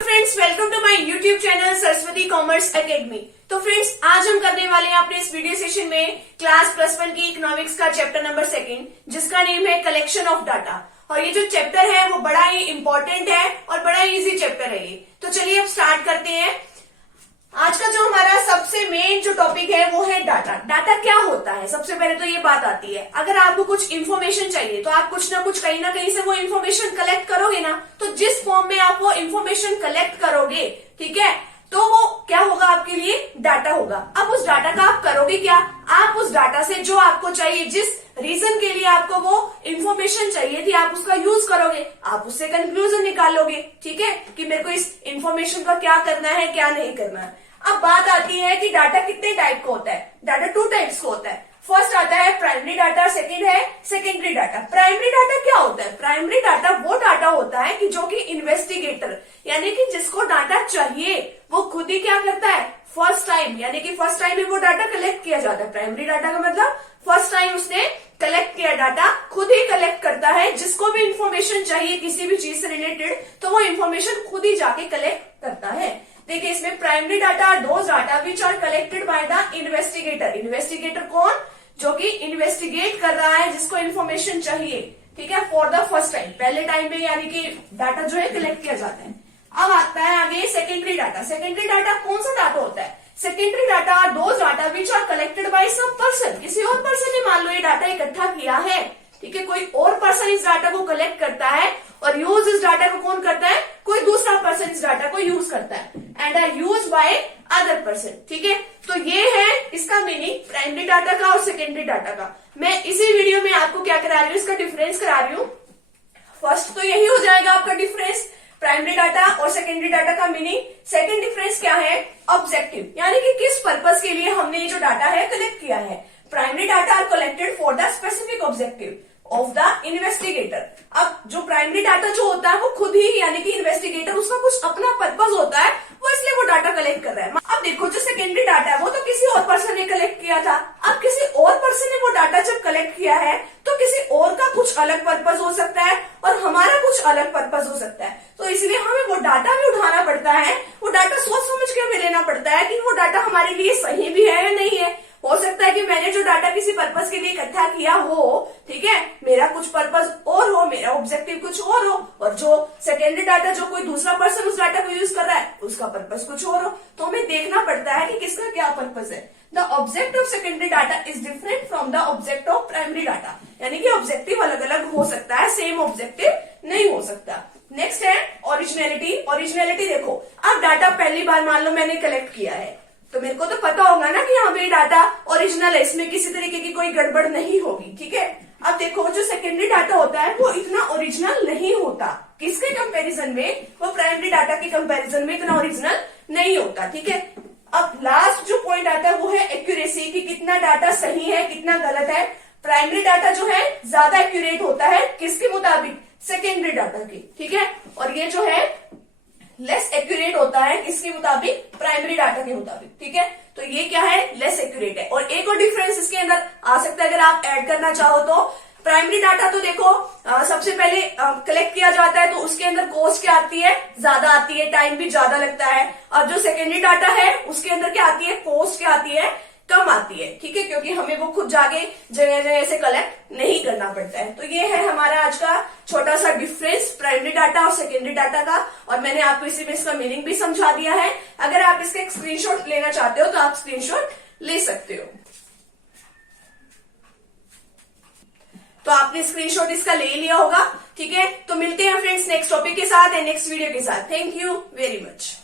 Friends, welcome to my YouTube channel Saraswati commerce academy. तो friends, आज हम करने वाले हैं अपने इस वीडियो सेशन में क्लास +1 की इकोनॉमिक्स का चैप्टर नंबर 2 जिसका नेम है कलेक्शन ऑफ डाटा। और ये जो चैप्टर है वो बड़ा ही इंपॉर्टेंट है और बड़ा ही इजी चैप्टर है ये। तो चलिए अब स्टार्ट करते हैं। आज का जो हमारा सबसे मेन जो टॉपिक है वो है डाटा। डाटा क्या होता है? सबसे पहले तो ये बात आती है, अगर आपको कुछ इन्फॉर्मेशन चाहिए तो आप कुछ ना कुछ कहीं ना कहीं से वो इन्फॉर्मेशन कलेक्ट करोगे ना। तो जिस फॉर्म में आप वो इन्फॉर्मेशन कलेक्ट करोगे, ठीक है, तो वो क्या होगा? आपके लिए डाटा होगा। अब उस डाटा का आप करोगे क्या? आप उस डाटा से जो आपको चाहिए, जिस रीजन के लिए आपको वो इन्फॉर्मेशन चाहिए थी, आप उसका यूज करोगे। आप उससे कंक्लूजन निकालोगे, ठीक है, कि मेरे को इस इन्फॉर्मेशन का क्या करना है, क्या नहीं करना है। अब बात आती है कि डाटा कितने टाइप का होता है। डाटा 2 टाइप्स का होता है। फर्स्ट आता है प्राइमरी डाटा, सेकंड है सेकेंडरी डाटा। प्राइमरी डाटा क्या होता है? प्राइमरी डाटा वो डाटा होता है कि जो कि इन्वेस्टिगेटर यानी कि जिसको डाटा चाहिए वो खुद ही क्या करता है? फर्स्ट टाइम, यानी कि फर्स्ट टाइम में वो डाटा कलेक्ट किया जाता है। प्राइमरी डाटा का मतलब फर्स्ट टाइम उसने कलेक्ट किया डाटा, खुद ही कलेक्ट करता है। जिसको भी इंफॉर्मेशन चाहिए किसी भी चीज से रिलेटेड, तो वो इन्फॉर्मेशन खुद ही जाके कलेक्ट करता है। देखिए, इसमें primary data are those data which are collected by the investigator. Investigator कौन? जो कि इन्वेस्टिगेट कर रहा है, जिसको इन्फॉर्मेशन चाहिए, ठीक है, फॉर द फर्स्ट टाइम, पहले टाइम में, यानी कि डाटा जो है कलेक्ट किया जाता है। अब आता है आगे सेकेंडरी डाटा। सेकेंडरी डाटा कौन सा डाटा होता है? Secondary data are those data which are collected by some person. किसी और पर्सन ने मान लो ये डाटा इकट्ठा किया है, ठीक है, कोई और पर्सन इस डाटा को कलेक्ट करता है और यूज इस डाटा को कौन करता है? कोई दूसरा पर्सन इस डाटा को यूज करता है, and are use by other person, ठीक है। तो ये है इसका मीनिंग प्राइमरी डाटा का और सेकेंडरी डाटा का। मैं इसी वीडियो में आपको क्या करा रही हूँ? इसका डिफरेंस करा रही हूँ। फर्स्ट तो यही हो जाएगा आपका डिफरेंस, प्राइमरी डाटा और सेकेंडरी डाटा का मीनिंग। सेकेंड डिफरेंस क्या है? ऑब्जेक्टिव, यानी कि किस पर्पस के लिए हमने ये जो डाटा है कलेक्ट किया है। Primary data are collected for the specific objective of the investigator. अब जो प्राइमरी डाटा जो होता है वो खुद ही, यानी कि इन्वेस्टिगेटर, उसका कुछ अपना पर्पस होता है, वो इसलिए वो डाटा कलेक्ट कर रहा है। अब देखो, जो सेकेंडरी डाटा है वो तो किसी और पर्सन ने कलेक्ट किया था। अब किसी और पर्सन ने वो डाटा जब कलेक्ट किया है तो किसी और का कुछ अलग पर्पस हो सकता है और हमारा कुछ अलग पर्पस हो सकता है। तो इसलिए हमें वो डाटा भी उठाना पड़ता है, वो डाटा सोच समझ के हमें लेना पड़ता है कि वो डाटा हमारे लिए सही भी है या नहीं है। हो सकता है कि मैंने जो डाटा किसी पर्पस के लिए इकट्ठा किया हो, ठीक है, मेरा कुछ पर्पस और हो, मेरा ऑब्जेक्टिव कुछ और हो, और जो सेकेंडरी डाटा जो कोई दूसरा पर्सन उस डाटा को यूज कर रहा है उसका पर्पस कुछ और हो। तो हमें देखना पड़ता है कि किसका क्या पर्पस है। The object of secondary data is different from the object of primary data, यानी कि ऑब्जेक्टिव अलग अलग हो सकता है, सेम ऑब्जेक्टिव नहीं हो सकता। नेक्स्ट है ओरिजिनलिटी। ओरिजिनलिटी देखो, अब डाटा पहली बार मान लो मैंने कलेक्ट किया है तो मेरे को तो पता होगा ना कि हाँ भाई डाटा ओरिजिनल है, इसमें किसी तरीके की कोई गड़बड़ नहीं होगी, ठीक है। अब देखो, जो सेकेंडरी डाटा होता है वो इतना ओरिजिनल नहीं होता। किसके कंपैरिजन में? वो प्राइमरी डाटा के कंपैरिजन में इतना ओरिजिनल नहीं होता, ठीक है। अब लास्ट जो पॉइंट आता है वो है एक्यूरेसी, कि कितना डाटा सही है, कितना गलत है। प्राइमरी डाटा जो है ज्यादा एक्यूरेट होता है, किसके मुताबिक? सेकेंडरी डाटा की, ठीक है। और ये जो है लेस एक्यूरेट होता है, किसके मुताबिक? प्राइमरी डाटा के मुताबिक, ठीक है। तो ये क्या है? लेस एक्यूरेट है। और एक और डिफरेंस इसके अंदर आ सकता है अगर आप ऐड करना चाहो तो। प्राइमरी डाटा तो देखो सबसे पहले कलेक्ट किया जाता है तो उसके अंदर कॉस्ट क्या आती है? ज्यादा आती है, टाइम भी ज्यादा लगता है। और जो सेकेंडरी डाटा है उसके अंदर क्या आती है? कॉस्ट क्या आती है? कम आती है, ठीक है, क्योंकि हमें वो खुद जाके जगह जगह से कलेक्ट नहीं करना पड़ता है। तो ये है हमारा आज का छोटा सा डिफरेंस प्राइमरी डाटा और सेकेंडरी डाटा का, और मैंने आपको इसी में इसका मीनिंग भी समझा दिया है। अगर आप इसका एक स्क्रीनशॉट लेना चाहते हो तो आप स्क्रीनशॉट ले सकते हो। तो आपने स्क्रीनशॉट इसका ले लिया होगा, ठीक है। तो मिलते हैं फ्रेंड्स नेक्स्ट टॉपिक के साथ एंड नेक्स्ट वीडियो के साथ। Thank you very much.